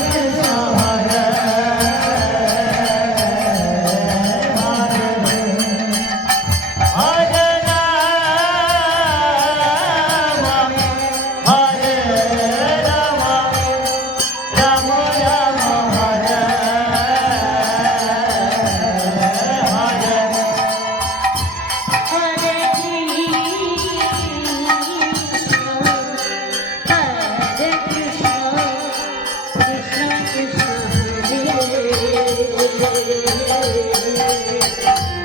对对对 Thank you.